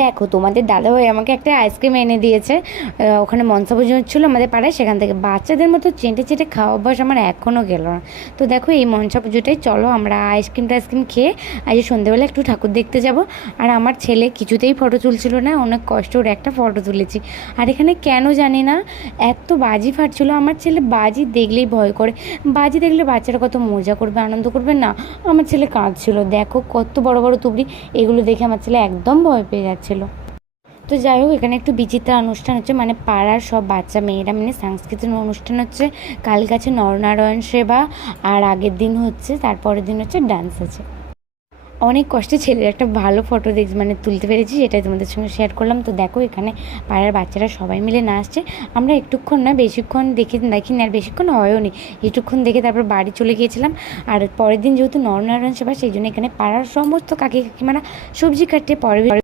দেখো তোমাদের দাদাভাই আমাকে একটা আইসক্রিম এনে দিয়েছে। ওখানে মনসা পুজো হচ্ছিলো আমাদের পাড়ায়, সেখান থেকে বাচ্চাদের মতো চেটে চেটে খাওয়া অভ্যাস আমার এখনও গেল না। তো দেখো এই মনসা পুজোটাই চলো আমরা আইসক্রিম টাইসক্রিম খেয়ে আজ সন্ধ্যেবেলা একটু ঠাকুর দেখতে যাব। আর আমার ছেলে কিছুতেই ফটো তুলছিল না, অনেক কষ্ট ওর একটা ফটো তুলেছি। আর এখানে কেন জানি না এত বাজি ফাটছিল, আমার ছেলে বাজি দেখলেই ভয় করে। বাজি দেখলে বাচ্চারা কত মজা করবে আনন্দ করবে না, আমার ছেলে কাঁদছিল। দেখো কত বড় বড় তুবড়ি, এগুলো দেখে আমার ছেলে একদম ভয় পেয়ে যাচ্ছিলো। তো যাই হোক এখানে একটু বিচিত্রা অনুষ্ঠান হচ্ছে, মানে পাড়ার সব বাচ্চা মেয়েরা মানে সাংস্কৃতিক অনুষ্ঠান হচ্ছে। কাল কাছে নরনারায়ণ সেবা, আর আগের দিন হচ্ছে, তারপরের দিন হচ্ছে ডান্স আছে। অনেক কষ্টে ছেলের একটা ভালো ফটো মানে তুলতে পেরেছি, সেটাই তোমাদের সঙ্গে শেয়ার করলাম। তো দেখো এখানে পাড়ার বাচ্চারা সবাই মিলে নাচছে। আমরা একটুক্ষণ না বেশিক্ষণ দেখিনি, আর বেশিক্ষণ হয়ও নি, একটুক্ষণ দেখে তারপর বাড়ি চলে গিয়েছিলাম। আর পরের দিন যেহেতু নরনারায়ণ সেবা, সেই জন্য এখানে পাড়ার সমস্ত কাকিমারা সবজি কাটতে পরে